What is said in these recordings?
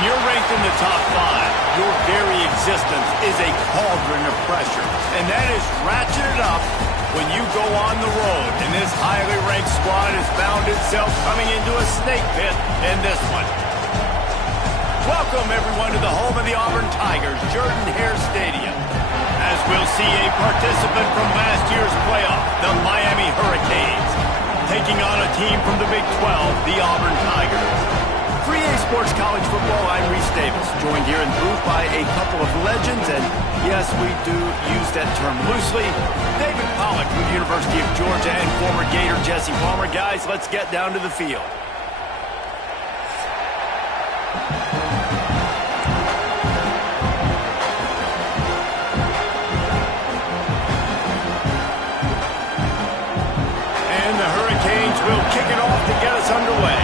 When you're ranked in the top 5, your very existence is a cauldron of pressure. And that is ratcheted up when you go on the road. And this highly ranked squad has found itself coming into a snake pit in this one. Welcome, everyone, to the home of the Auburn Tigers, Jordan-Hare Stadium. As we'll see a participant from last year's playoff, the Miami Hurricanes, taking on a team from the Big 12, the Auburn Tigers. For EA Sports College Football, I'm Reese Davis, joined here in the booth by a couple of legends, and yes, we do use that term loosely. David Pollack from the University of Georgia and former Gator Jesse Palmer. Guys, let's get down to the field. And the Hurricanes will kick it off to get us underway.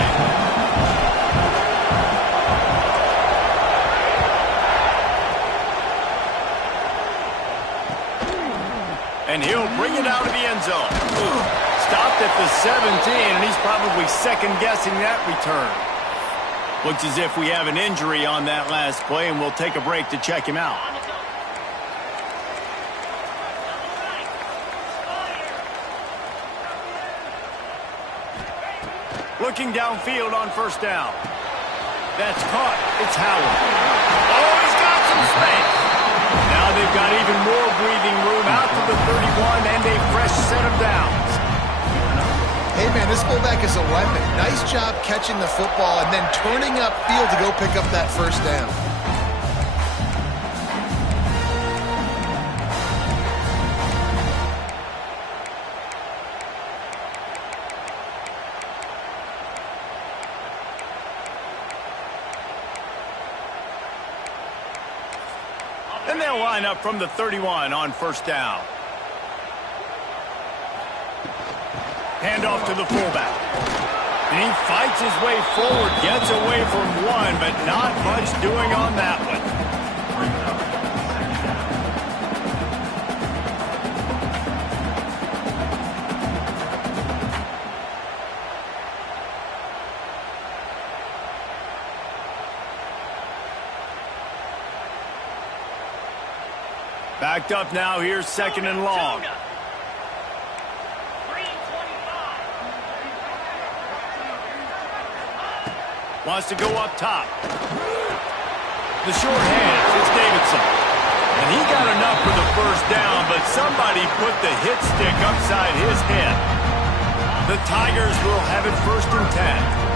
And he'll bring it out of the end zone. Stopped at the 17, and he's probably second-guessing that return. Looks as if we have an injury on that last play, and we'll take a break to check him out. Looking downfield on first down. That's caught. It's Howard. Oh, he's got some space. Now they've got even more breathing room out to the 31 and a fresh set of downs. Hey, man, this fullback is a weapon. Nice job catching the football and then turning upfield to go pick up that first down. And they'll line up from the 31 on first down. Handoff to the fullback. And he fights his way forward, gets away from one, but not much doing on that one. Backed up now, here's second and long. Wants to go up top. The short hands, it's Davidson. And he got enough for the first down, but somebody put the hit stick upside his head. The Tigers will have it first and 10.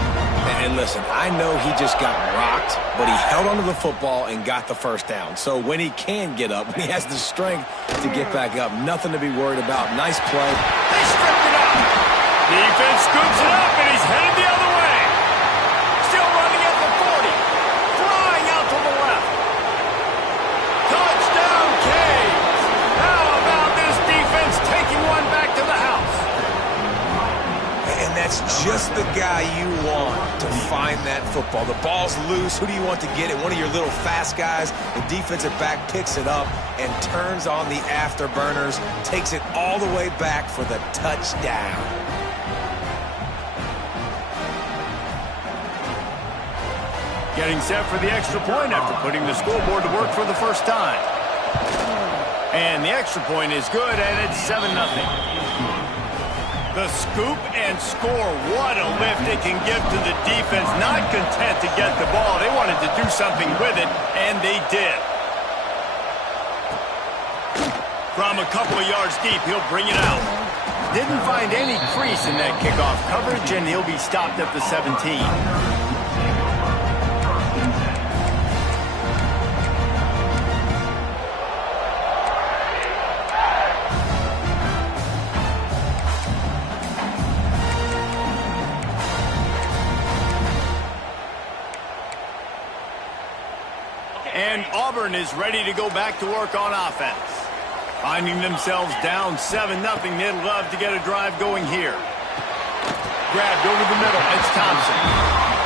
And listen, I know he just got rocked, but he held onto the football and got the first down. So when he can get up, when he has the strength to get back up, nothing to be worried about. Nice play. They stripped it up. Defense scoops it up, and he's headed the other way. Still running at the 40. Flying out to the left. Touchdown, Canes. How about this defense taking one back to the house? And that's just the guy you want to find that football. The ball's loose. Who do you want to get it? One of your little fast guys. The defensive back picks it up and turns on the afterburners, takes it all the way back for the touchdown. Getting set for the extra point after putting the scoreboard to work for the first time. And the extra point is good, and it's 7-0. The scoop and score. What a lift it can give to the defense. Not content to get the ball. They wanted to do something with it, and they did. From a couple of yards deep, he'll bring it out. Didn't find any crease in that kickoff coverage, and he'll be stopped at the 17. And Auburn is ready to go back to work on offense. Finding themselves down 7-0, they'd love to get a drive going here. Grabbed over the middle, it's Thompson.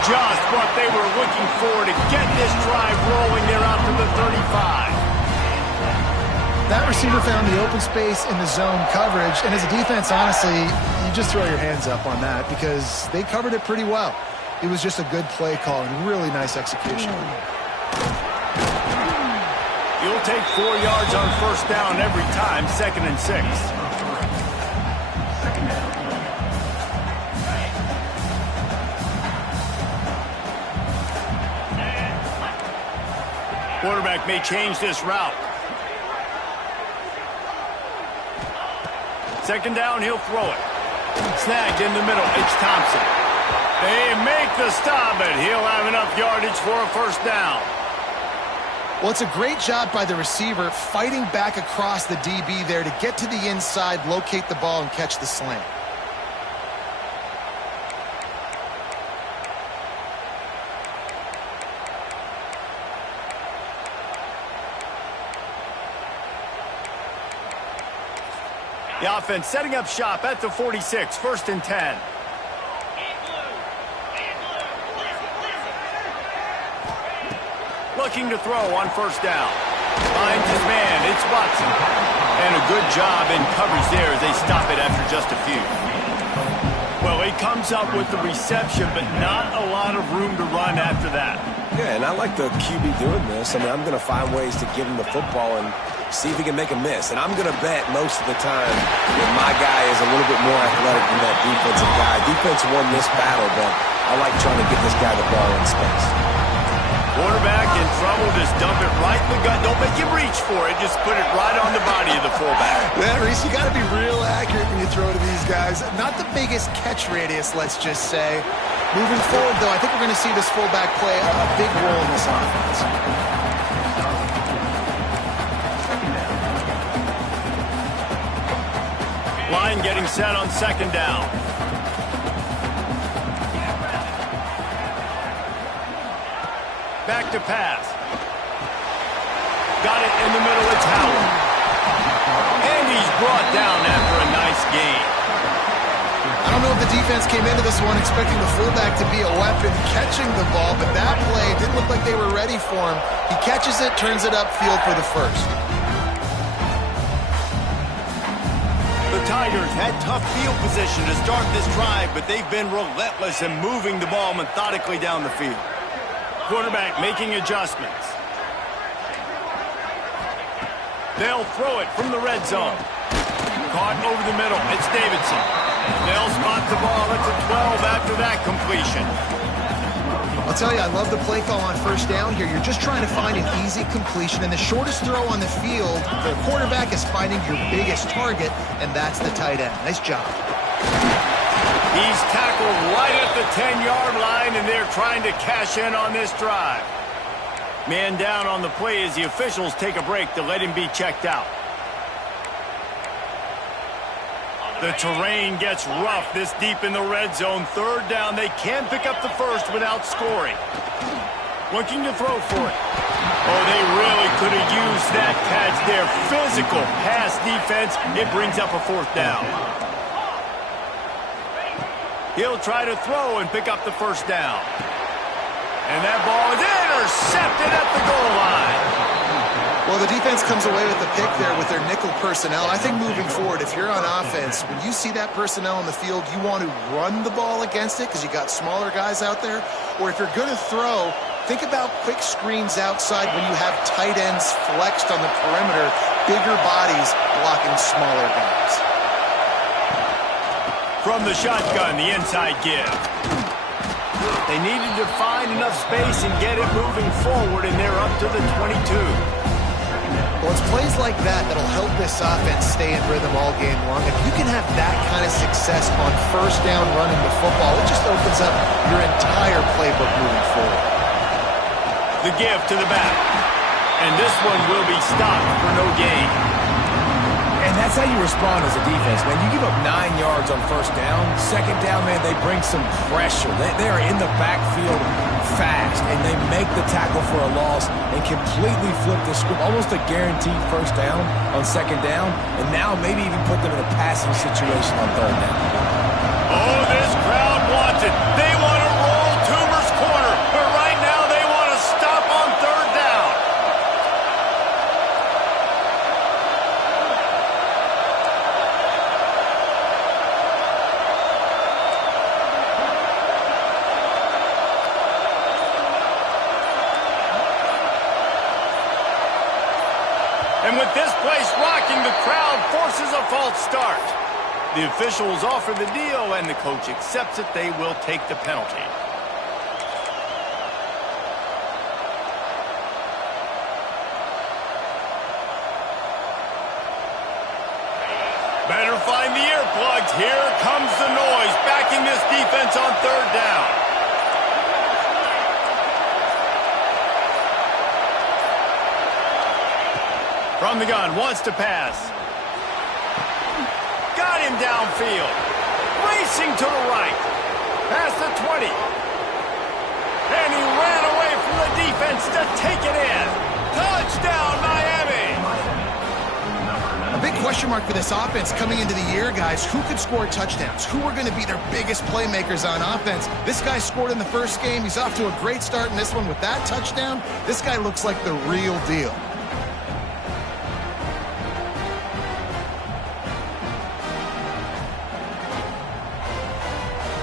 Just what they were looking for to get this drive rolling. They're out to the 35. That receiver found the open space in the zone coverage, and as a defense, honestly, you just throw your hands up on that because they covered it pretty well. It was just a good play call and really nice execution. You'll take 4 yards on first down every time, 2nd and 6. Quarterback may change this route. 2nd down, he'll throw it. Snagged in the middle, it's Thompson. They make the stop, but he'll have enough yardage for a first down. Well, it's a great job by the receiver fighting back across the DB there to get to the inside, locate the ball, and catch the slant. The offense setting up shop at the 46, 1st and 10. Looking to throw on first down. Finds his man, it's Watson. And a good job in coverage there as they stop it after just a few. Well, he comes up with the reception, but not a lot of room to run after that. Yeah, and I like the QB doing this. I mean, I'm going to find ways to give him the football and see if he can make a miss. And I'm going to bet most of the time that my guy is a little bit more athletic than that defensive guy. Defense won this battle, but I like trying to get this guy the ball in space. Quarterback in trouble, just dump it right in the gut. Don't make him reach for it. Just put it right on the body of the fullback. Yeah, Reese, you got to be real accurate when you throw to these guys. Not the biggest catch radius, let's just say. Moving forward, though, I think we're going to see this fullback play a big role in this offense. Line getting set on 2nd down. Back to pass. Got it in the middle, it's Howard. And he's brought down after a nice gain. I don't know if the defense came into this one expecting the fullback to be a weapon catching the ball, but that play didn't look like they were ready for him. He catches it, turns it upfield for the first. The Tigers had tough field position to start this drive, but they've been relentless in moving the ball methodically down the field. Quarterback making adjustments. They'll throw it from the red zone. Caught over the middle. It's Davidson. They'll spot the ball at the 12 after that completion. I'll tell you, I love the play call on first down here. You're just trying to find an easy completion, and the shortest throw on the field, the quarterback is finding your biggest target, and that's the tight end. Nice job. He's tackled right at the 10-yard line, and they're trying to cash in on this drive. Man down on the play as the officials take a break to let him be checked out. The terrain gets rough this deep in the red zone. 3rd down, they can pick up the first without scoring. Looking to throw for it. Oh, they really could have used that catch there. Physical pass defense. It brings up a 4th down. He'll try to throw and pick up the first down. And that ball is intercepted at the goal line. Well, the defense comes away with the pick there with their nickel personnel. I think moving forward, if you're on offense, when you see that personnel on the field, you want to run the ball against it because you got smaller guys out there. Or if you're going to throw, think about quick screens outside when you have tight ends flexed on the perimeter, bigger bodies blocking smaller guys. From the shotgun, the inside give. They needed to find enough space and get it moving forward, and they're up to the 22. Well, it's plays like that that'll help this offense stay in rhythm all game long. If you can have that kind of success on first down running the football, it just opens up your entire playbook moving forward. The give to the back. And this one will be stopped for no gain. And that's how you respond as a defense, man. You give up 9 yards on first down. 2nd down, man, they bring some pressure. They are in the backfield fast, and they make the tackle for a loss and completely flip the script. Almost a guaranteed first down on 2nd down, and now maybe even put them in a passing situation on 3rd down. Oh, this crowd wants it. They want to roll Toomer's corner, but right now they want to stop on 3rd down. And with this place rocking, the crowd forces a false start. The officials offer the deal, and the coach accepts it. They will take the penalty. Better find the earplugs. Here comes the noise, backing this defense on third down. From the gun, wants to pass. Got him downfield. Racing to the right. Past the 20. And he ran away from the defense to take it in. Touchdown, Miami! A big question mark for this offense coming into the year, guys. Who could score touchdowns? Who are going to be their biggest playmakers on offense? This guy scored in the first game. He's off to a great start in this one with that touchdown. This guy looks like the real deal.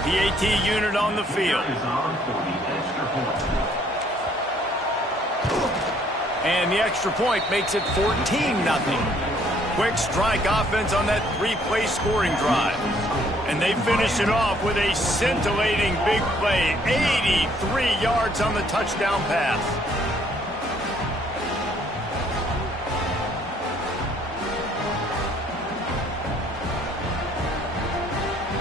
The AT unit on the field. And the extra point makes it 14-0. Quick strike offense on that three-play scoring drive. And they finish it off with a scintillating big play. 83 yards on the touchdown pass.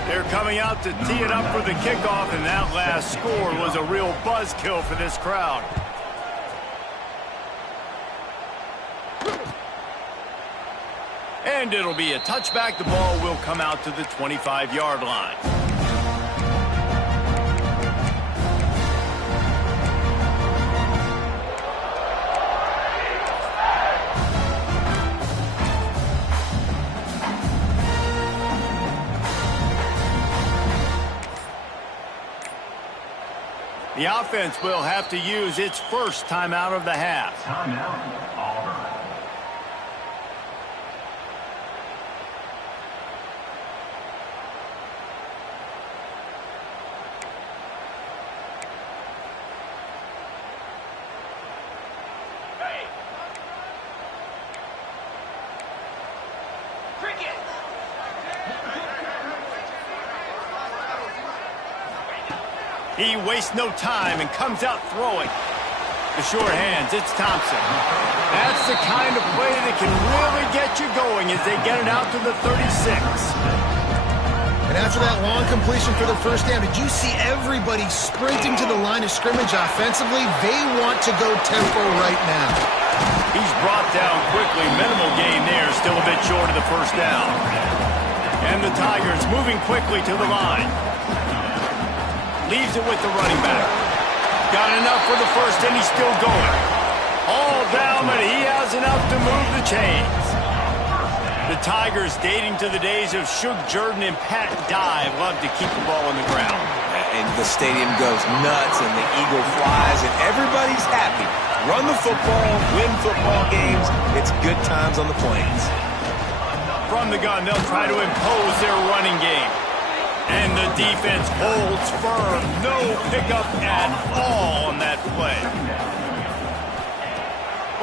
They're coming out to tee it up for the kickoff, and that last score was a real buzzkill for this crowd. And it'll be a touchback. The ball will come out to the 25-yard line. The offense will have to use its first timeout of the half. Timeout, Auburn. He wastes no time and comes out throwing. The short hands, it's Thompson. That's the kind of play that can really get you going as they get it out to the 36. And after that long completion for the first down, did you see everybody sprinting to the line of scrimmage offensively? They want to go tempo right now. He's brought down quickly. Minimal gain there, still a bit short of the first down. And the Tigers moving quickly to the line. Leaves it with the running back. Got enough for the first, and he's still going. All down, but he has enough to move the chains. The Tigers, dating to the days of Shug Jordan and Pat Dye, love to keep the ball on the ground. And the stadium goes nuts, and the eagle flies, and everybody's happy. Run the football, win football games. It's good times on the Plains. From the gun, they'll try to impose their running game. And the defense holds firm. No pickup at all on that play.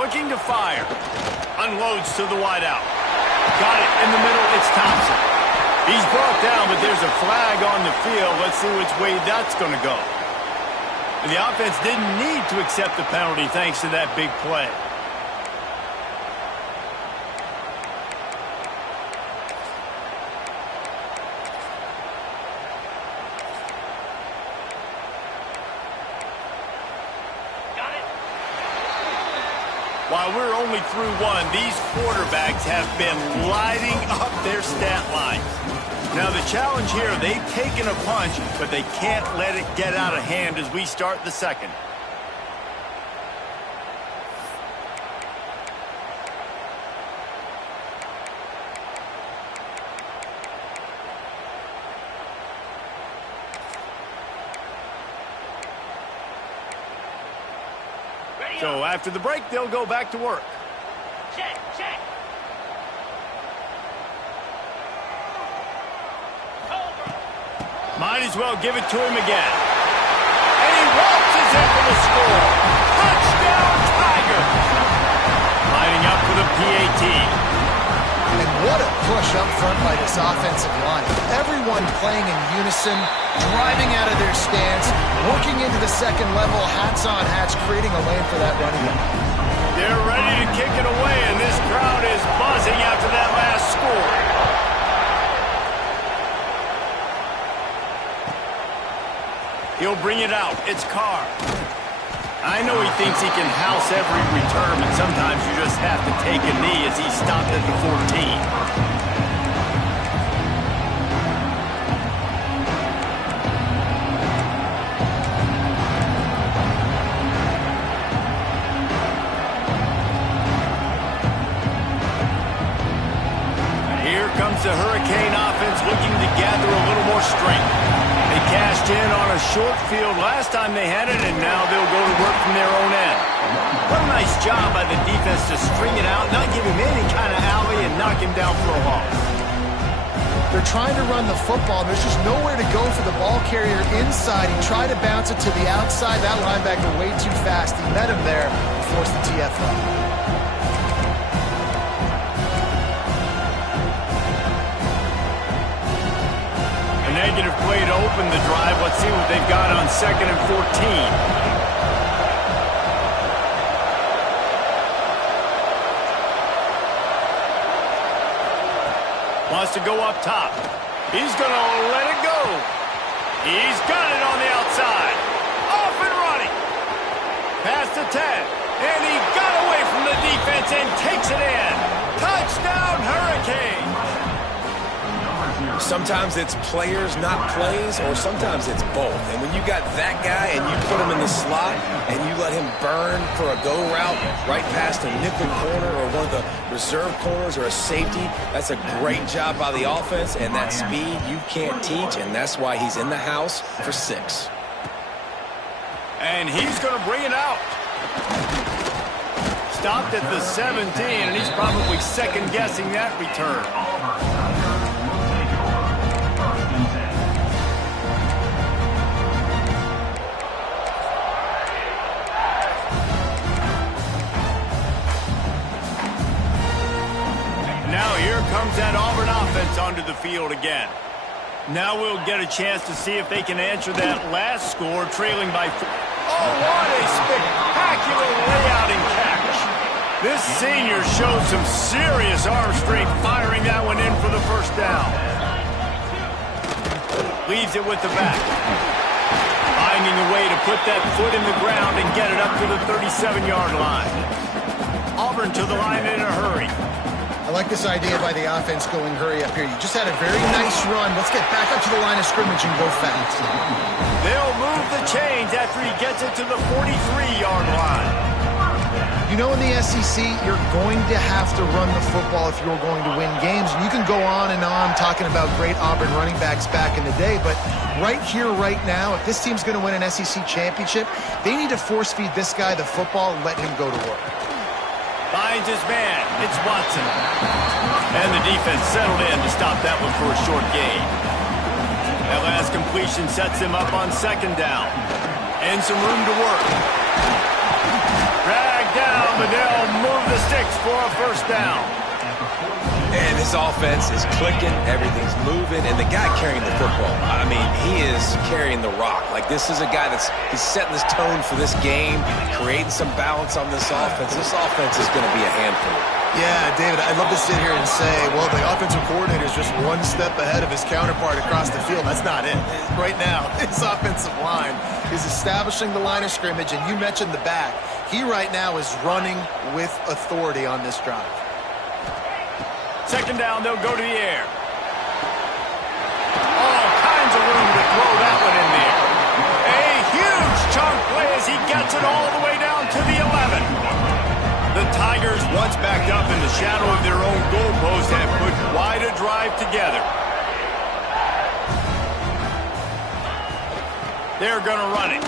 Looking to fire. Unloads to the wideout. Got it in the middle. It's Thompson. He's brought down, but there's a flag on the field. Let's see which way that's going to go. And the offense didn't need to accept the penalty thanks to that big play. While we're only through one, these quarterbacks have been lighting up their stat lines. Now the challenge here, they've taken a punch, but they can't let it get out of hand as we start the second. So after the break, they'll go back to work. Check, check. Might as well give it to him again. And he waltzes in for the score. Touchdown, Tigers! Lining up for the PAT. And what a push up front by this offensive line. Everyone playing in unison, driving out of their stance, working into the second level, hats on hats, creating a lane for that running back. They're ready to kick it away, and this crowd is buzzing after that last score. He'll bring it out. It's Carr. I know he thinks he can house every return, but sometimes you just have to take a knee as he stopped at the 14. The Hurricane offense looking to gather a little more strength. They cashed in on a short field last time they had it, and now they'll go to work from their own end. What a nice job by the defense to string it out, not give him any kind of alley, and knock him down for a loss. They're trying to run the football. There's just nowhere to go for the ball carrier inside. He tried to bounce it to the outside. That linebacker way too fast. He met him there and forced the TFL. Negative play to open the drive. Let's see what they've got on 2nd and 14. Wants to go up top. He's going to let it go. He's got it on the outside. Off and running. Past the 10. And he got away from the defense and takes it in. Touchdown, Hurricanes. Sometimes it's players, not plays, or sometimes it's both. And when you got that guy and you put him in the slot and you let him burn for a go route right past a nickel corner or one of the reserve corners or a safety, that's a great job by the offense, and that speed you can't teach, and that's why he's in the house for 6. And he's going to bring it out. Stopped at the 17, and he's probably second-guessing that return. Now here comes that Auburn offense onto the field again. Now we'll get a chance to see if they can answer that last score, trailing by 4. Oh, what a spectacular layout and catch. This senior showed some serious arm strength firing that one in for the first down. Leaves it with the back. Finding a way to put that foot in the ground and get it up to the 37-yard line. Auburn to the line in a hurry. I like this idea by the offense going hurry up here. You just had a very nice run. Let's get back up to the line of scrimmage and go fast. They'll move the chains after he gets it to the 43-yard line. You know, in the SEC, you're going to have to run the football if you're going to win games. And you can go on and on talking about great Auburn running backs back in the day, but right here, right now, if this team's going to win an SEC championship, they need to force-feed this guy the football and let him go to work. Finds his man. It's Watson. And the defense settled in to stop that one for a short gain. That last completion sets him up on 2nd down. And some room to work. Dragged down, but they'll move the sticks for a 1st down. And his offense is clicking, everything's moving, and the guy carrying the football, I mean, he is carrying the rock. Like, this is a guy he's setting this tone for this game, creating some balance on this offense. This offense is going to be a handful. Yeah, David, I'd love to sit here and say, well, the offensive coordinator is just one step ahead of his counterpart across the field. That's not it. Right now, his offensive line is establishing the line of scrimmage, and you mentioned the back. He right now is running with authority on this drive. 2nd down, they'll go to the air. All kinds of room to throw that one in there. A huge chunk play as he gets it all the way down to the 11. The Tigers, once backed up in the shadow of their own goalpost, have put quite a drive together. They're going to run it.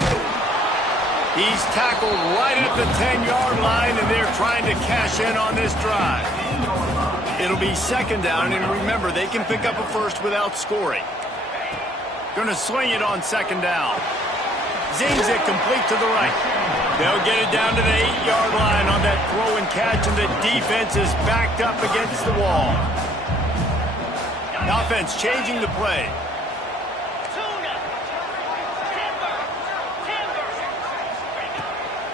He's tackled right at the 10-yard line, and they're trying to cash in on this drive. It'll be 2nd down, and remember, they can pick up a 1st without scoring. Going to swing it on 2nd down. Zings it complete to the right. They'll get it down to the 8-yard line on that throw and catch, and the defense is backed up against the wall. Offense changing the play.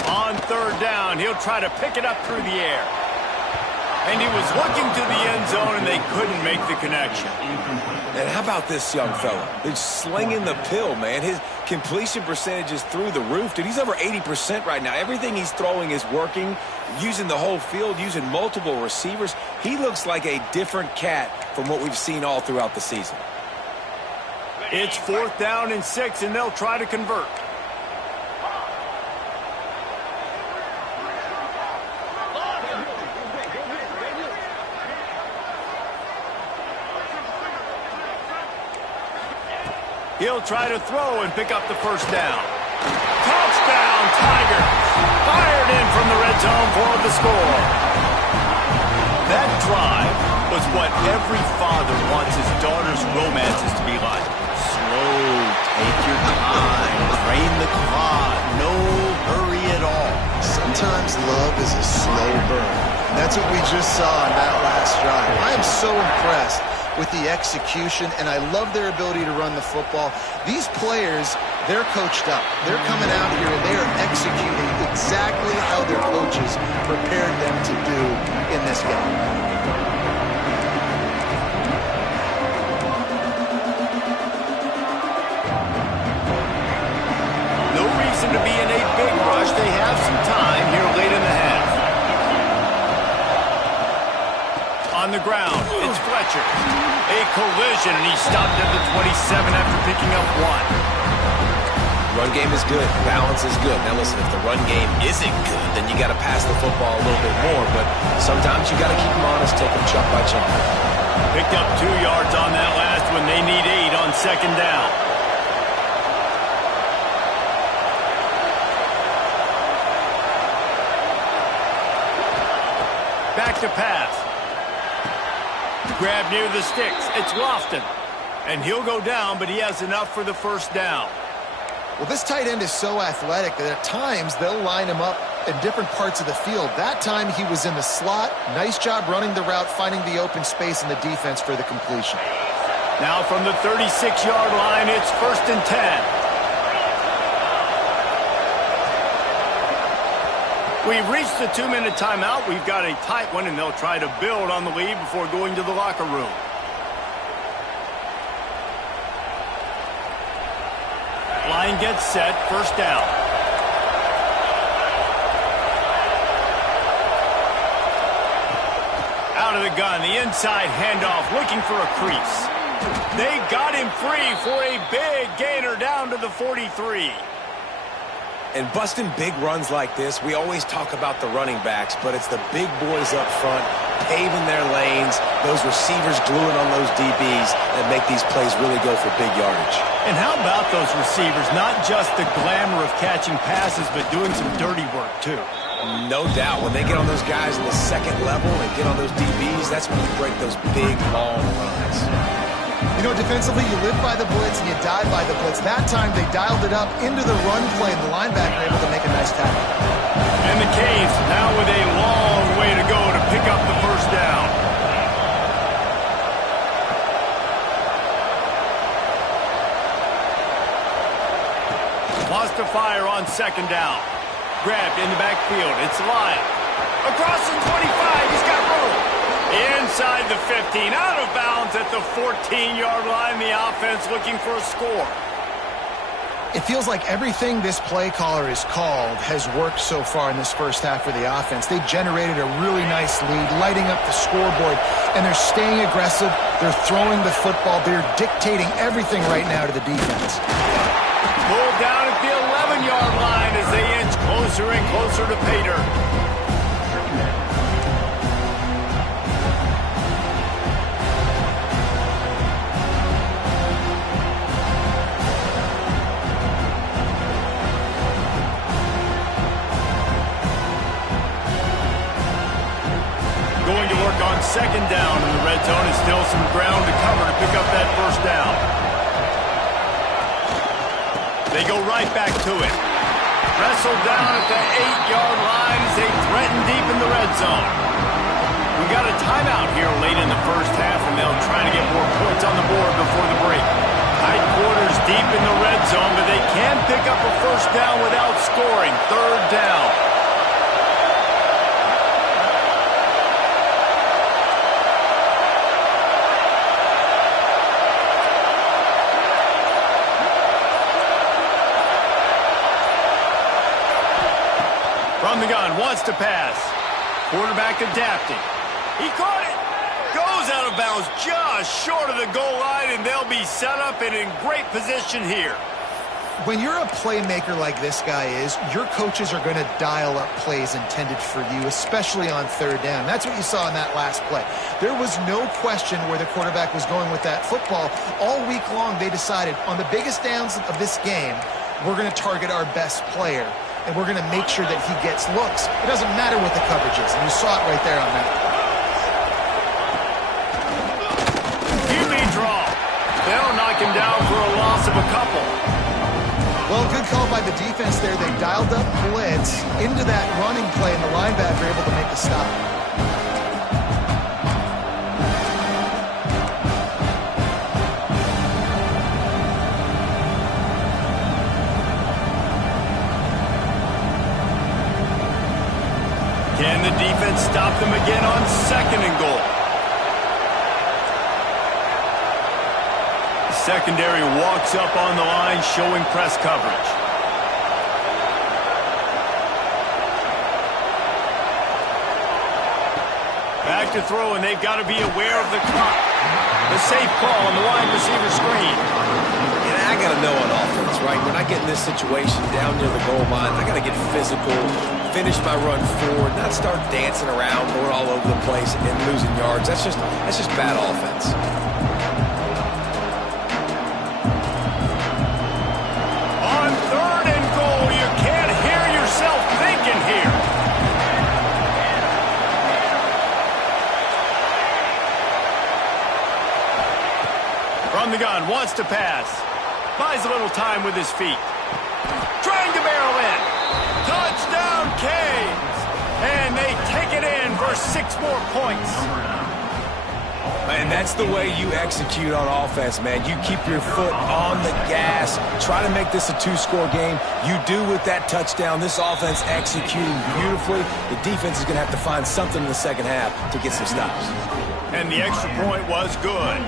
On third down, he'll try to pick it up through the air. And he was looking to the end zone, and they couldn't make the connection. And how about this young fella? He's slinging the pill, man. His completion percentage is through the roof. Dude, he's over 80% right now. Everything he's throwing is working, using the whole field, using multiple receivers. He looks like a different cat from what we've seen all throughout the season. It's 4th down and 6, and they'll try to convert. He'll try to throw and pick up the first down. Touchdown, Tigers! Fired in from the red zone for the score. That drive was what every father wants his daughter's romances to be like. Slow, take your time, drain the clock, no hurry at all. Sometimes love is a slow burn. And that's what we just saw on that last drive. I am so impressed with the execution, and I love their ability to run the football. These players, they're coached up. They're coming out here and they are executing exactly how their coaches prepared them to do in this game. No reason to be in a big rush. They have some time here late in the half. On the ground, it's Fletcher. A collision, and he stopped at the 27 after picking up 1. Run game is good. Balance is good. Now listen, if the run game isn't good, then you got to pass the football a little bit more. But sometimes you got to keep them honest, take them chunk by chunk. Picked up 2 yards on that last one. They need 8 on 2nd down. Back to pass. Grab near the sticks. It's Lofton. And he'll go down, but he has enough for the first down. Well, this tight end is so athletic that at times they'll line him up in different parts of the field. That time he was in the slot. Nice job running the route, finding the open space in the defense for the completion. Now from the 36-yard line, it's 1st and 10. We've reached the 2-minute timeout. We've got a tight one, and they'll try to build on the lead before going to the locker room. Line gets set, 1st down. Out of the gun, the inside handoff, looking for a crease. They got him free for a big gainer down to the 43. And busting big runs like this, we always talk about the running backs, but it's the big boys up front, paving their lanes, those receivers gluing on those DBs that make these plays really go for big yardage. And how about those receivers? Not just the glamour of catching passes, but doing some dirty work, too. No doubt. When they get on those guys in the second level and get on those DBs, that's when you break those big, long runs. You know, defensively, you live by the blitz and you die by the blitz. That time, they dialed it up into the run play, and the linebacker able to make a nice tackle. And the Canes now with a long way to go to pick up the first down. Lost to fire on 2nd down. Grabbed in the backfield. It's Lyle. Across the 25. He's got room. Inside the 15, out of bounds at the 14-yard line. The offense looking for a score. It feels like everything this play caller has called has worked so far in this first half for the offense. They've generated a really nice lead, lighting up the scoreboard, and they're staying aggressive. They're throwing the football. They're dictating everything right now to the defense. Pulled down at the 11-yard line as they inch closer and closer to Pater. Going to work on 2nd down in the red zone. Is still some ground to cover to pick up that first down. They go right back to it. Wrestled down at the 8-yard line as they threaten deep in the red zone. We got a timeout here late in the first half, and they'll try to get more points on the board before the break. Tight quarters deep in the red zone, but they can pick up a first down without scoring. Third down. From the gun, wants to pass. Quarterback adapting. He caught it. Goes out of bounds just short of the goal line, and they'll be set up and in great position here. When you're a playmaker like this guy is, your coaches are going to dial up plays intended for you, especially on third down. That's what you saw in that last play. There was no question where the quarterback was going with that football. All week long, they decided on the biggest downs of this game, we're going to target our best player, and we're going to make sure that he gets looks. It doesn't matter what the coverage is, and you saw it right there on that. They'll knock him down for a loss of a couple. Well, good call by the defense there. They dialed up blitz into that running play, and the linebacker able to make the stop. Can the defense stop them again on second and goal? Secondary walks up on the line, showing press coverage. Back to throw, and they've got to be aware of the clock. The safe call on the wide receiver screen. And I got to know on offense, right? When I get in this situation down near the goal line, I got to get physical, finish my run forward, not start dancing around, going all over the place and losing yards. That's just bad offense. From the gun, wants to pass. Buys a little time with his feet. Trying to barrel in. Touchdown, Canes! And they take it in for 6 more points. And that's the way you execute on offense, man. You keep your foot on the gas. Try to make this a 2-score game. You do with that touchdown. This offense executing beautifully. The defense is going to have to find something in the second half to get some stops. And the extra point was good.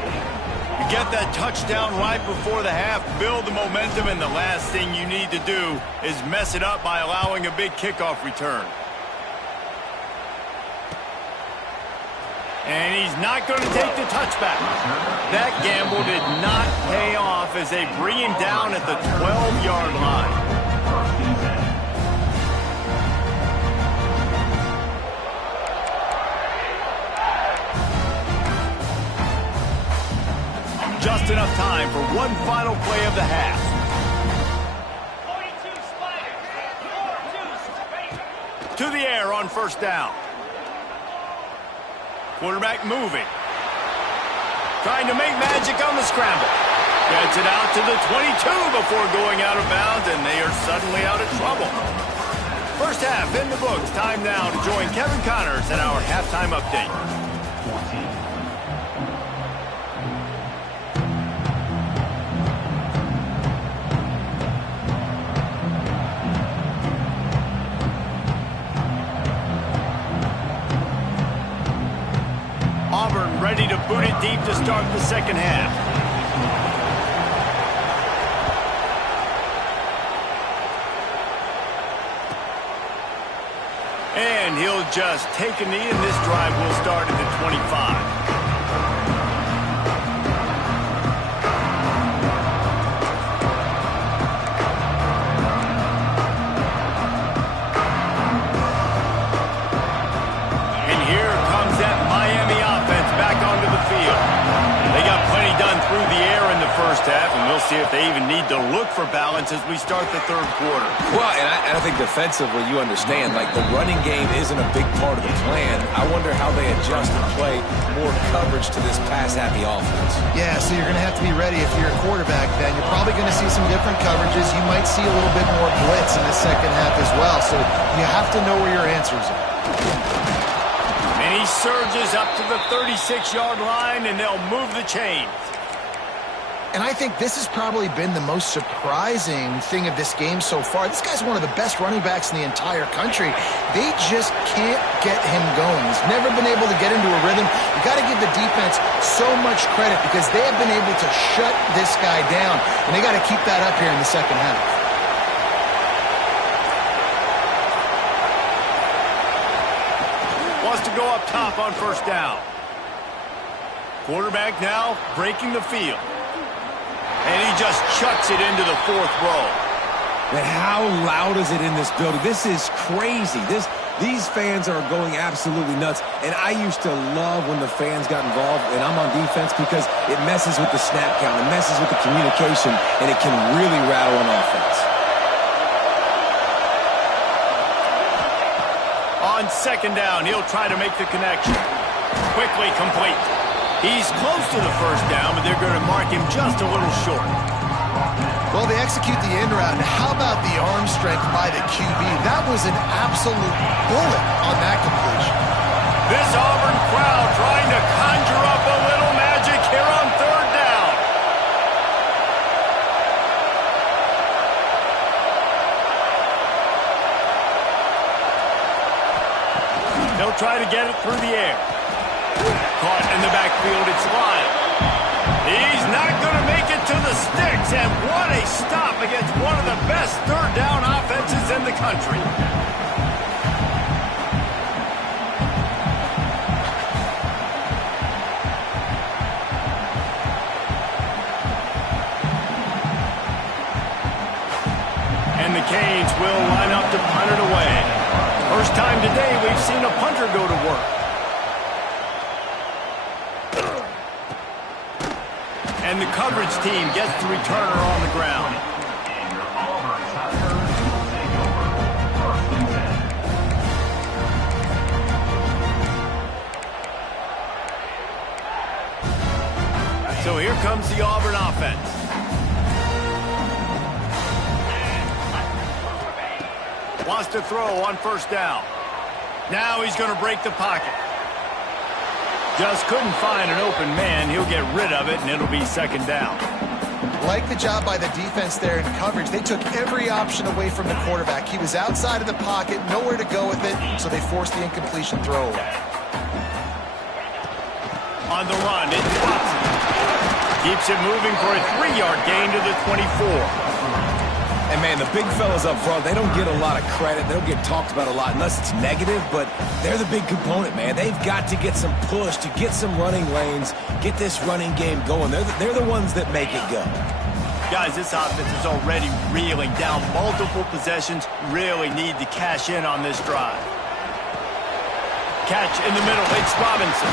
You get that touchdown right before the half, build the momentum, and the last thing you need to do is mess it up by allowing a big kickoff return. And he's not going to take the touchback. That gamble did not pay off as they bring him down at the 12-yard line. Just enough time for one final play of the half. 42 Spiders, 4-2, To the air on first down. Quarterback moving. Trying to make magic on the scramble. Gets it out to the 22 before going out of bounds, and they are suddenly out of trouble. First half in the books. Time now to join Kevin Connors in our halftime update. Auburn ready to boot it deep to start the second half. And he'll just take a knee, and this drive will start at the 25. Half, and we'll see if they even need to look for balance as we start the third quarter. Well, and I think defensively, you understand, like the running game isn't a big part of the plan. I wonder how they adjust and play more coverage to this pass-happy offense. Yeah, so you're going to have to be ready if you're a quarterback, Ben. You're probably going to see some different coverages. You might see a little bit more blitz in the second half as well, so you have to know where your answers are. And he surges up to the 36-yard line, and they'll move the chains. And I think this has probably been the most surprising thing of this game so far. This guy's one of the best running backs in the entire country. They just can't get him going. He's never been able to get into a rhythm. You got to give the defense so much credit because they have been able to shut this guy down, and they got to keep that up here in the second half. Wants to go up top on first down. Quarterback now breaking the field. And he just chucks it into the fourth row. Man, how loud is it in this building? This is crazy. These fans are going absolutely nuts. And I used to love when the fans got involved, and I'm on defense because it messes with the snap count, it messes with the communication, and it can really rattle an offense. On second down, he'll try to make the connection. Quickly complete. He's close to the first down, but they're going to mark him just a little short. Well, they execute the end route. How about the arm strength by the QB? That was an absolute bullet on that completion. This Auburn crowd trying to conjure up a little magic here on third down. They'll try to get it through the air. Caught in the backfield, it's Lyle. He's not going to make it to the sticks, and what a stop against one of the best third down offenses in the country. And the Canes will line up to punt it away. First time today we've seen a punter go to work. And the coverage team gets the returner on the ground. So here comes the Auburn offense. Wants to throw on first down. Now he's going to break the pocket. Just couldn't find an open man. He'll get rid of it, and it'll be second down. Like the job by the defense there in coverage. They took every option away from the quarterback. He was outside of the pocket, nowhere to go with it, so they forced the incompletion throw away. On the run, it's Watson. Keeps it moving for a 3-yard gain to the 24. And, man, the big fellas up front, they don't get a lot of credit. They don't get talked about a lot unless it's negative, but they're the big component, man. They've got to get some push, to get some running lanes, get this running game going. They're the ones that make it go. Guys, this offense is already reeling down multiple possessions. Really need to cash in on this drive. Catch in the middle. It's Robinson.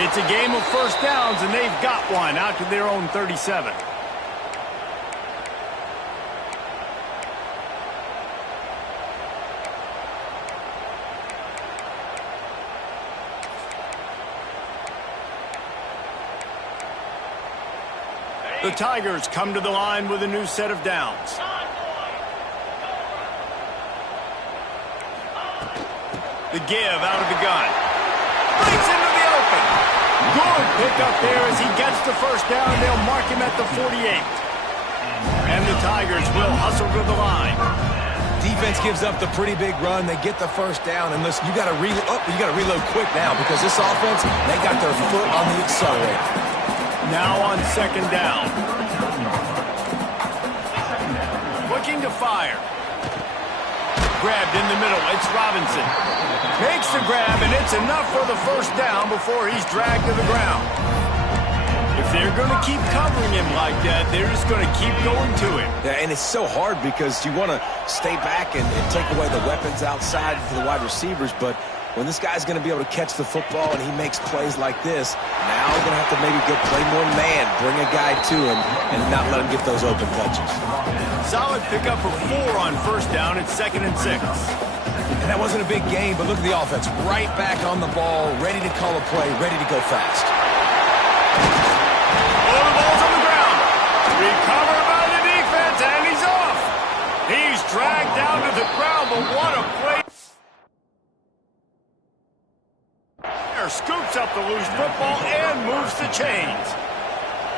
It's a game of first downs, and they've got one out to their own 37. The Tigers come to the line with a new set of downs. The give out of the gun. Breaks into the open. Good pickup there as he gets the first down. They'll mark him at the 48. And the Tigers will hustle to the line. Defense gives up the pretty big run. They get the first down. And listen, you got to reload quick now because this offense, they got their foot on the accelerator. Now on second down. Looking to fire. Grabbed in the middle. It's Robinson. Makes the grab, and it's enough for the first down before he's dragged to the ground. If they're going to keep covering him like that, they're just going to keep going to him. Yeah, and it's so hard because you want to stay back and take away the weapons outside for the wide receivers, but when this guy's going to be able to catch the football and he makes plays like this, now we're going to have to maybe go play more man, bring a guy to him, and not let him get those open touches. Solid pickup for 4 on first down. It's 2nd and 6. And that wasn't a big game, but look at the offense. Right back on the ball, ready to call a play, ready to go fast. Oh, the ball's on the ground. Recovered by the defense, and he's off. He's dragged down to the ground, but what a play. Scoops up the loose football and moves the chains.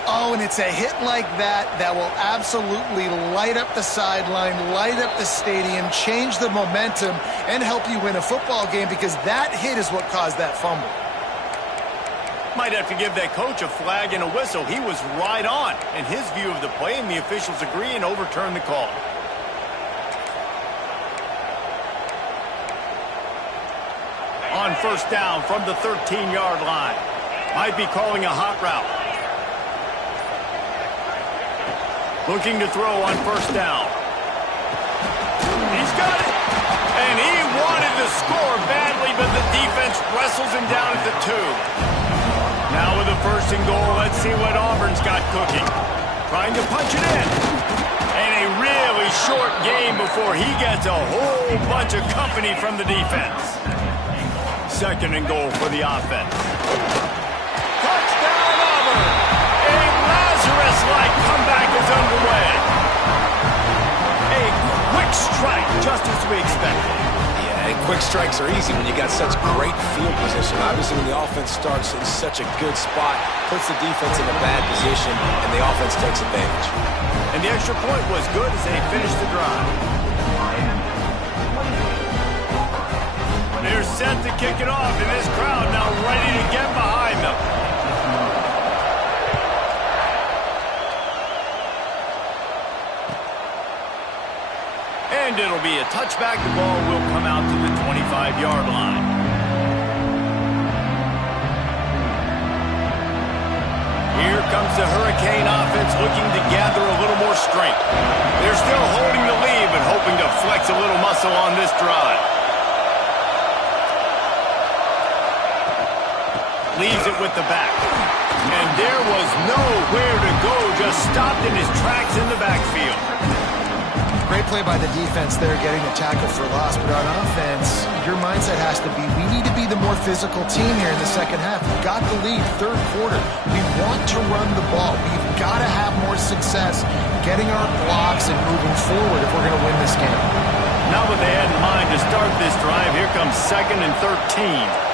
Oh, and it's a hit like that that will absolutely light up the sideline, light up the stadium, change the momentum, and help you win a football game, because that hit is what caused that fumble. Might have to give that coach a flag and a whistle. He was right on in his view of the play, and the officials agree and overturn the call. On first down from the 13-yard line. Might be calling a hot route. Looking to throw on first down. He's got it. And he wanted to score badly, but the defense wrestles him down at the 2. Now with a 1st and goal, let's see what Auburn's got cooking. Trying to punch it in. And a really short game before he gets a whole bunch of company from the defense. 2nd and goal for the offense. Touchdown, Auburn! A Lazarus-like comeback is underway. A quick strike, just as we expected. Yeah, and quick strikes are easy when you got such great field position. Obviously, when the offense starts in such a good spot, puts the defense in a bad position, and the offense takes advantage. And the extra point was good as they finished the drive. They're set to kick it off, and this crowd now ready to get behind them. And it'll be a touchback. The ball will come out to the 25-yard line. Here comes the Hurricane offense looking to gather a little more strength. They're still holding the lead, but hoping to flex a little muscle on this drive. Leaves it with the back. And there was nowhere to go, just stopped in his tracks in the backfield. Great play by the defense there, getting the tackle for loss. But on offense, your mindset has to be, we need to be the more physical team here in the second half. We've got the lead, 3rd quarter. We want to run the ball. We've got to have more success getting our blocks and moving forward if we're going to win this game. Now what they had in mind to start this drive, here comes 2nd and 13.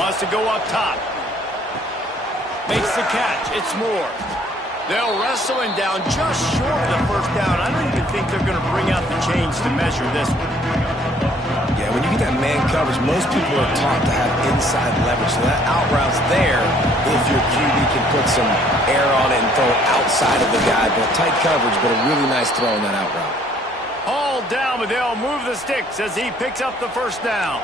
Wants to go up top. Makes the catch. It's Moore. They'll wrestle him down just short of the 1st down. I don't even think they're going to bring out the chains to measure this one. Yeah, when you get that man coverage, most people are taught to have inside leverage. So that out route's there if your QB can put some air on it and throw it outside of the guy. But tight coverage, but a really nice throw on that out route. All down, but they'll move the sticks as he picks up the 1st down.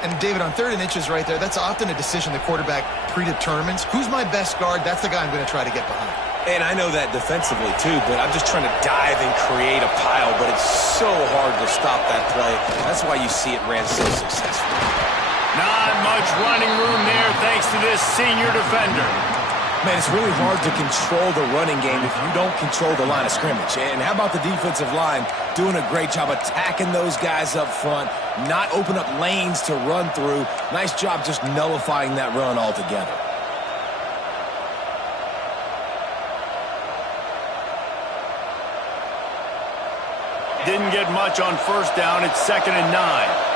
And David, on 3rd and inches right there, that's often a decision the quarterback predetermines. Who's my best guard? That's the guy I'm going to try to get behind. And I know that defensively too, but I'm just trying to dive and create a pile, but it's so hard to stop that play. That's why you see it ran so successfully. Not much running room there thanks to this senior defender. Man, it's really hard to control the running game if you don't control the line of scrimmage. And how about the defensive line doing a great job attacking those guys up front, not open up lanes to run through. Nice job just nullifying that run altogether. Didn't get much on 1st down. It's 2nd and 9.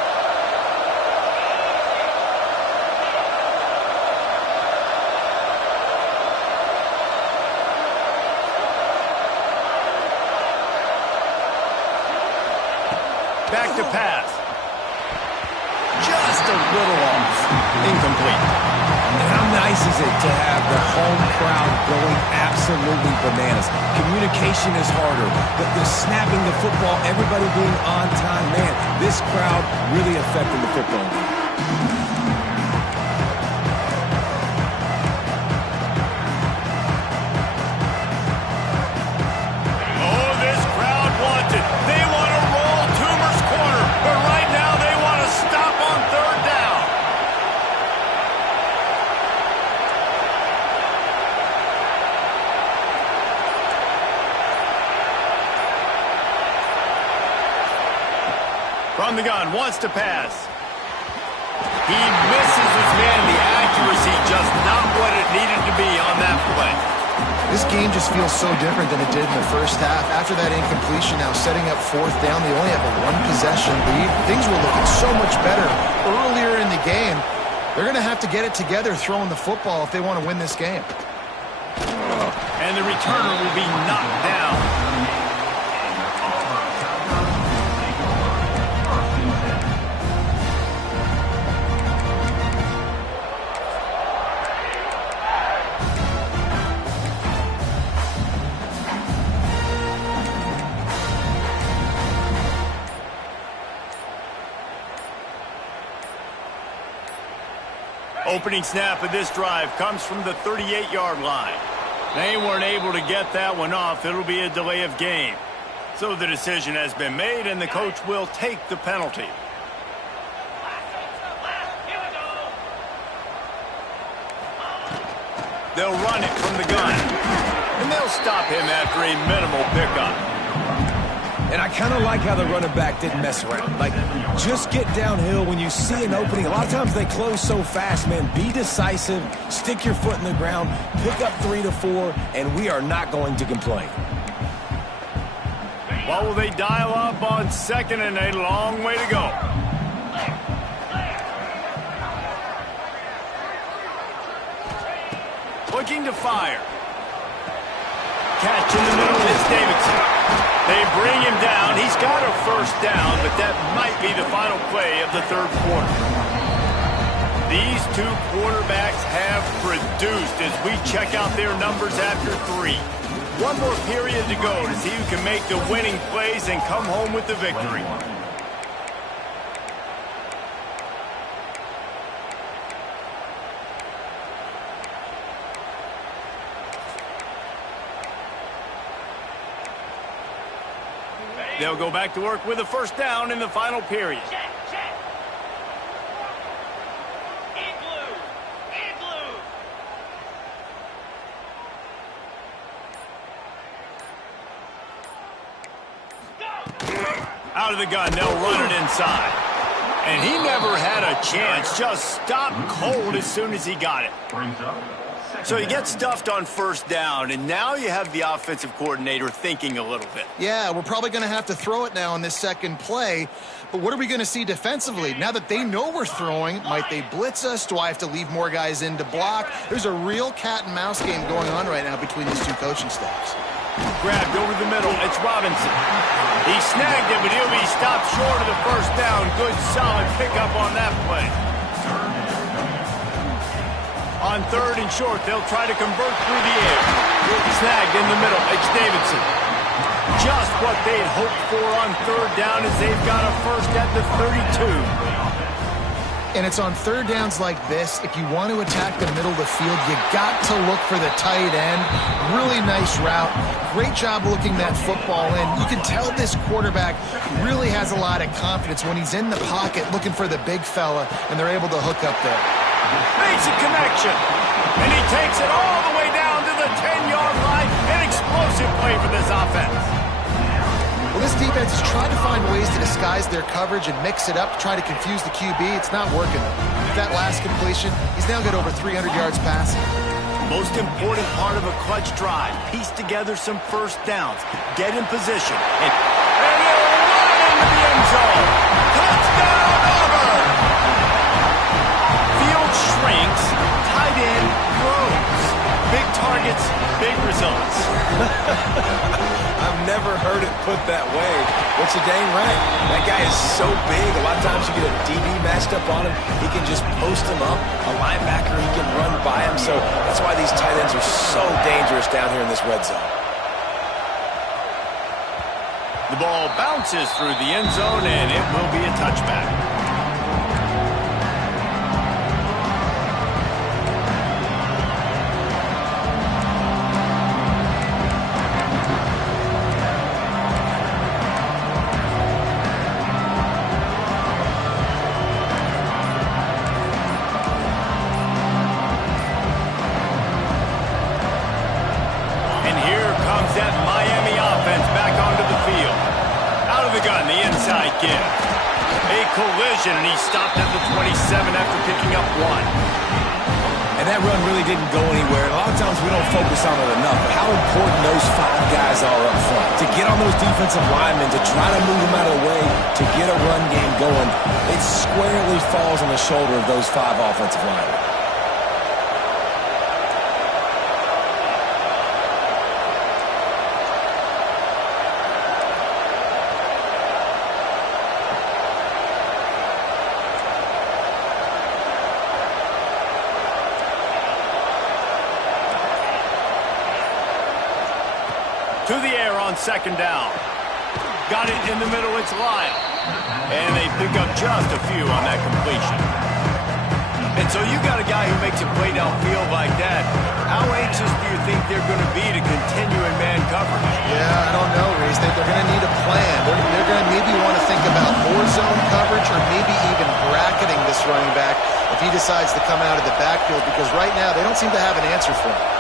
Back to pass. Just a little off. Incomplete. And how nice is it to have the home crowd going absolutely bananas? Communication is harder, but the snapping the football, everybody being on time, man, this crowd really affecting the football game. From the gun, wants to pass. He misses his man. The accuracy just not what it needed to be on that play. This game just feels so different than it did in the first half. After that incompletion, now setting up fourth down, they only have a one-possession lead. Things were looking so much better earlier in the game. They're going to have to get it together throwing the football if they want to win this game. And the returner will be knocked down. Opening snap of this drive comes from the 38-yard line. They weren't able to get that one off. It'll be a delay of game. So the decision has been made, and the coach will take the penalty. They'll run it from the gun. And they'll stop him after a minimal pickup. And I kind of like how the running back didn't mess around. Like, just get downhill when you see an opening. A lot of times they close so fast, man. Be decisive, stick your foot in the ground, pick up 3 to 4, and we are not going to complain. What will they dial up on second and a long way to go? Looking to fire. Catch in the middle, it's Davidson. They bring him down. He's got a first down, but that might be the final play of the third quarter. These two quarterbacks have produced as we check out their numbers after 3. One more period to go to see who can make the winning plays and come home with the victory. They'll go back to work with a first down in the final period. Check, check. Igloo. Igloo. Go. Out of the gun, they'll run it inside. And he never had a chance, just stopped cold as soon as he got it. Brings up. So you get stuffed on first down, and now you have the offensive coordinator thinking a little bit. Yeah, we're probably going to have to throw it now on this second play. But what are we going to see defensively? Now that they know we're throwing, might they blitz us? Do I have to leave more guys in to block? There's a real cat and mouse game going on right now between these two coaching staffs. Grabbed over the middle. It's Robinson. He snagged it, but he'll be stopped short of the first down. Good, solid pickup on that play. On third and short, they'll try to convert through the air. Snagged in the middle. It's Davidson. Just what they'd hoped for on third down as they've got a first at the 32. And it's on third downs like this, if you want to attack the middle of the field, you got to look for the tight end. Really nice route. Great job looking that football in. You can tell this quarterback really has a lot of confidence when he's in the pocket looking for the big fella, and they're able to hook up there. Makes a connection. And he takes it all the way down to the 10-yard line. An explosive play for this offense. Well, this defense has tried to find ways to disguise their coverage and mix it up to try to confuse the QB. It's not working. With that last completion, he's now got over 300 yards passing. Most important part of a clutch drive. Piece together some first downs. Get in position. And he'll run into the end zone. Touchdown, Auburn! Field shrinks. Tight end grows. Big targets, big results. I've never heard it put that way, but you're dang right. That guy is so big. A lot of times you get a DB matched up on him. He can just post him up. A linebacker, he can run by him. So that's why these tight ends are so dangerous down here in this red zone. The ball bounces through the end zone, and it will be a touchback. A collision, and he stopped at the 27 after picking up 1. And that run really didn't go anywhere. A lot of times we don't focus on it enough, but how important those 5 guys are up front. To get on those defensive linemen, to try to move them out of the way, to get a run game going, it squarely falls on the shoulder of those 5 offensive linemen. To the air on 2nd down. Got it in the middle, it's Lyle. And they pick up just a few on that completion. And so you got a guy who makes a play downfield like that. How anxious do you think they're going to be to continue in man coverage? Yeah, I don't know, Reese. They're going to need a plan. They're going to maybe want to think about more zone coverage or maybe even bracketing this running back if he decides to come out of the backfield, because right now they don't seem to have an answer for him.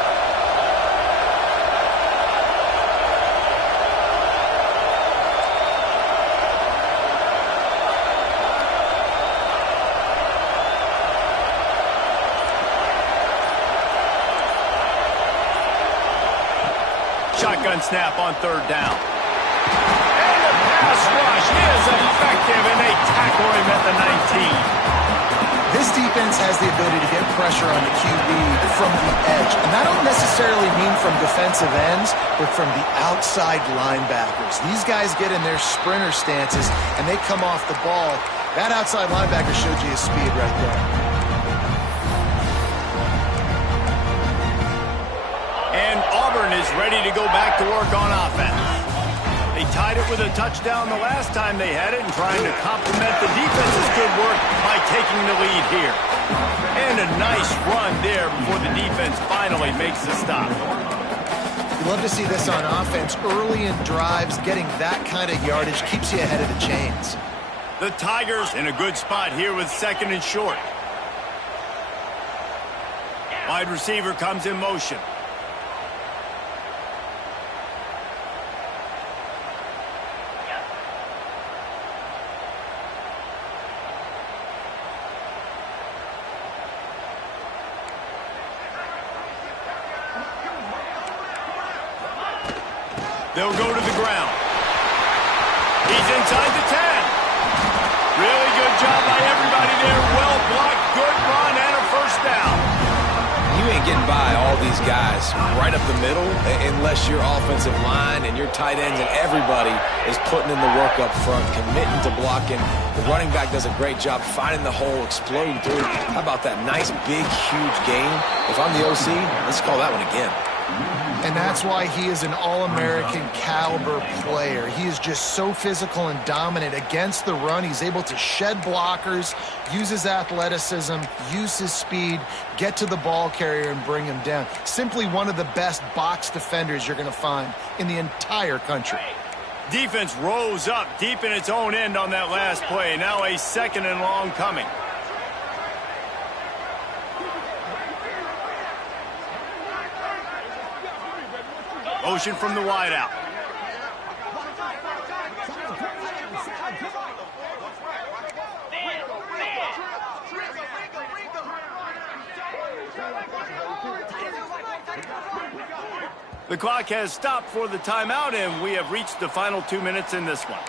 Shotgun snap on 3rd down. And the pass rush is effective, and they tackle him at the 19. This defense has the ability to get pressure on the QB from the edge. And that don't necessarily mean from defensive ends, but from the outside linebackers. These guys get in their sprinter stances, and they come off the ball. That outside linebacker showed you his speed right there. And Auburn is ready to go back to work on offense. They tied it with a touchdown the last time they had it and trying to complement the defense's good work by taking the lead here. And a nice run there before the defense finally makes the stop. You love to see this on offense. Early in drives, getting that kind of yardage keeps you ahead of the chains. The Tigers in a good spot here with 2nd and short. Wide receiver comes in motion. They'll go to the ground. He's inside the 10. Really good job by everybody there. Well blocked, good run, and a 1st down. You ain't getting by all these guys right up the middle unless your offensive line and your tight ends and everybody is putting in the work up front, committing to blocking. The running back does a great job finding the hole, exploding through. How about that nice, big, huge gain? If I'm the OC, let's call that one again. And that's why he is an All-American caliber player. He is just so physical and dominant against the run. He's able to shed blockers, use his athleticism, use his speed, get to the ball carrier and bring him down. Simply one of the best box defenders you're going to find in the entire country. Defense rose up deep in its own end on that last play. Now a 2nd and long coming. Motion from the wideout. The clock has stopped for the timeout, and we have reached the final 2 minutes in this one.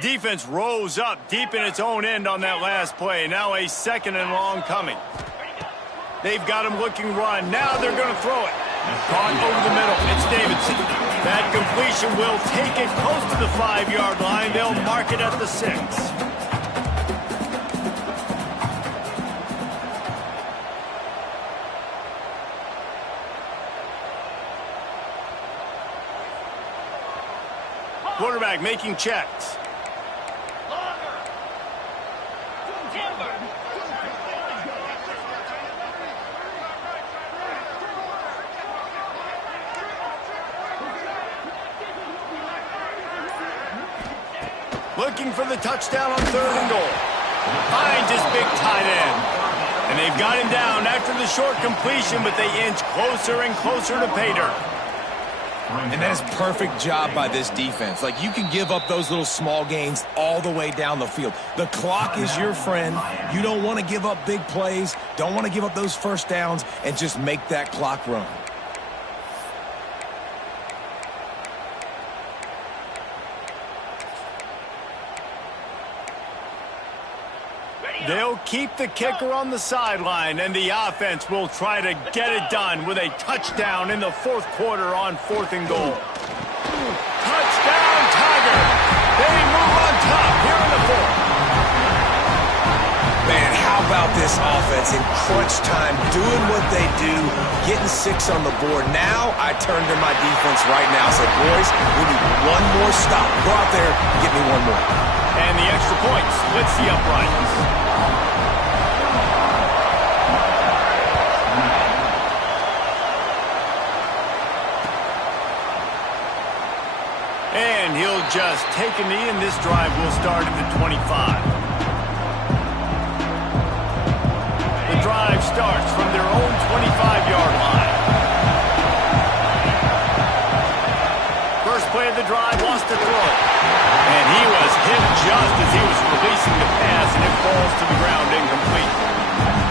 Defense rose up deep in its own end on that last play. Now a 2nd and long coming. They've got him looking run. Now they're going to throw it. Caught over the middle. It's Davidson. That completion will take it close to the 5-yard line. They'll mark it at the 6. Quarterback making checks. Looking for the touchdown on 3rd and goal. Finds his big tight end. And they've got him down after the short completion, but they inch closer and closer to pay dirt. And that is perfect job by this defense. Like, you can give up those little small gains all the way down the field. The clock is your friend. You don't want to give up big plays, don't want to give up those first downs, and just make that clock run. They'll keep the kicker on the sideline, and the offense will try to get it done with a touchdown in the 4th quarter on 4th and goal. Touchdown, Tiger! They move on top here in the 4th. Man, how about this offense in crunch time, doing what they do, getting 6 on the board. Now I turn to my defense right now and say, boys, we need one more stop. Go out there and get me one more. And the extra points splits the uprights. And he'll just take a knee, and this drive will start at the 25. The drive starts from their own 25-yard line. First play of the drive, wants to throw. And he was hit just as he was releasing the pass, and it falls to the ground incomplete.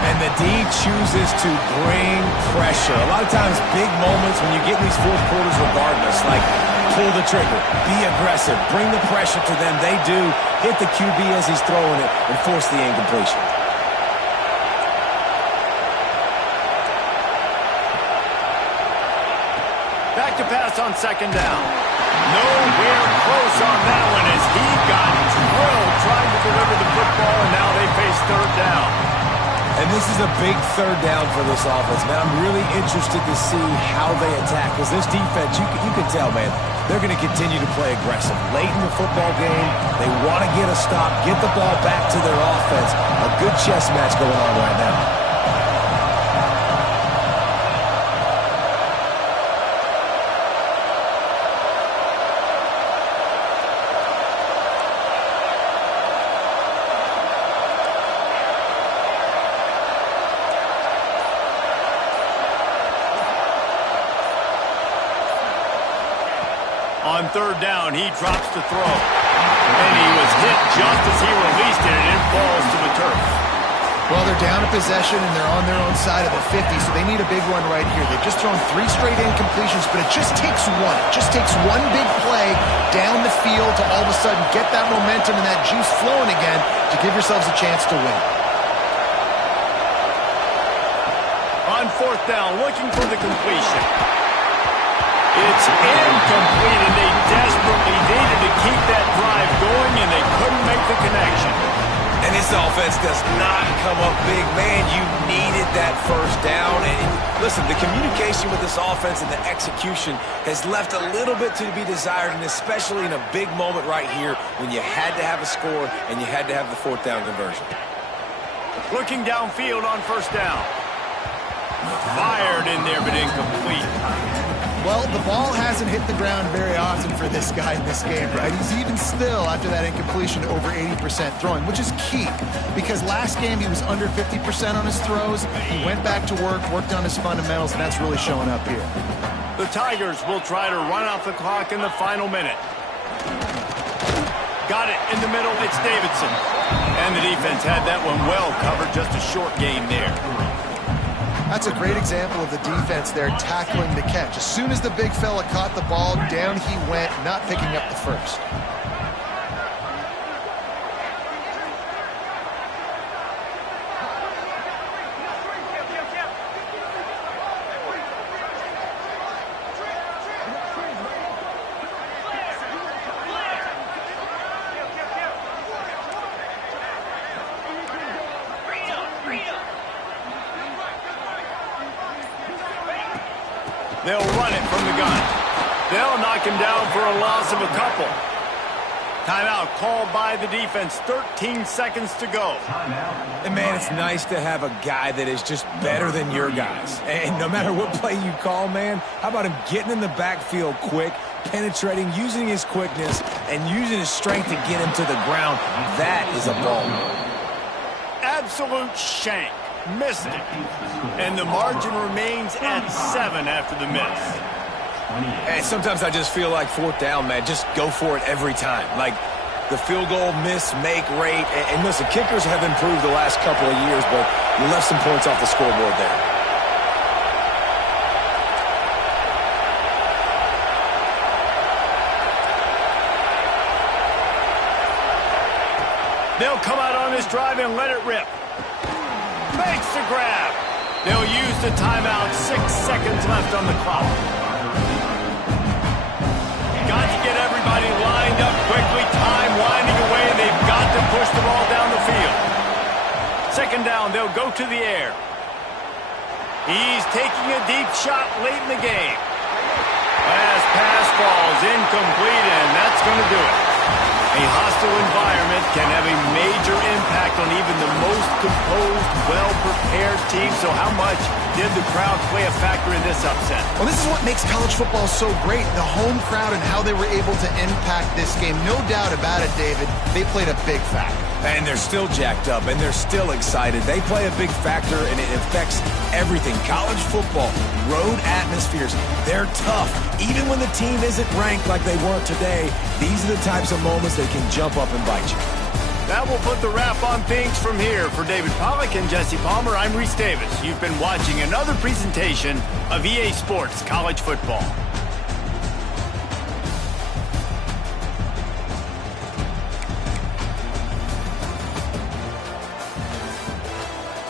And the D chooses to bring pressure. A lot of times, big moments when you get in these 4th quarters regardless, like pull the trigger, be aggressive, bring the pressure to them. They do. Hit the QB as he's throwing it and force the incompletion. Back to pass on 2nd down. Nowhere close on that one as he got drilled trying to deliver the football, and now they face 3rd down. And this is a big 3rd down for this offense, man. I'm really interested to see how they attack, because this defense, you can tell, man, they're going to continue to play aggressive. Late in the football game, they want to get a stop, get the ball back to their offense. A good chess match going on right now. On 3rd down, he drops to throw. And he was hit just as he released it, and it falls to the turf. Well, they're down a possession, and they're on their own side of the 50, so they need a big one right here. They've just thrown 3 straight incompletions, but it just takes one. It just takes one big play down the field to all of a sudden get that momentum and that juice flowing again to give yourselves a chance to win. On 4th down, looking for the completion. It's incomplete, and they desperately needed to keep that drive going, and they couldn't make the connection. And this offense does not come up big. Man, you needed that 1st down. And listen, the communication with this offense and the execution has left a little bit to be desired, and especially in a big moment right here when you had to have a score and you had to have the 4th down conversion. Looking downfield on 1st down. Fired in there, but incomplete. Well, the ball hasn't hit the ground very often for this guy in this game, right? He's even still, after that incompletion, over 80% throwing, which is key, because last game he was under 50% on his throws. He went back to work, worked on his fundamentals, and that's really showing up here. The Tigers will try to run off the clock in the final minute. Got it in the middle, it's Davidson. And the defense had that one well covered, just a short game there. That's a great example of the defense there tackling the catch. As soon as the big fella caught the ball, down he went, not picking up the first. They'll run it from the gun. They'll knock him down for a loss of a couple. Timeout called by the defense. 13 seconds to go. And, man, it's nice to have a guy that is just better than your guys. And no matter what play you call, man, how about him getting in the backfield quick, penetrating, using his quickness, and using his strength to get him to the ground. That is a ball. Absolute shank. Missed it. And the margin remains at 7 after the miss. And sometimes I just feel like fourth down, man. Just go for it every time. Like the field goal miss, make rate. And listen, kickers have improved the last couple of years, but you left some points off the scoreboard there. They'll come out on this drive and let it rip. Makes the grab. They'll use the timeout. 6 seconds left on the clock. Got to get everybody lined up quickly. Time winding away, and they've got to push the ball down the field. Second down, they'll go to the air. He's taking a deep shot late in the game. Last pass falls incomplete, and that's going to do it. A hostile environment can have a major impact on even the most composed, well-prepared team. So how much did the crowd play a factor in this upset? Well, this is what makes college football so great, the home crowd and how they were able to impact this game. No doubt about it, David. They played a big factor. And they're still jacked up, and they're still excited. They play a big factor, and it affects everything. College football, road atmospheres, they're tough. Even when the team isn't ranked like they weren't today, these are the types of moments that can jump up and bite you. That will put the wrap on things from here. For David Pollack and Jesse Palmer, I'm Reese Davis. You've been watching another presentation of EA Sports College Football.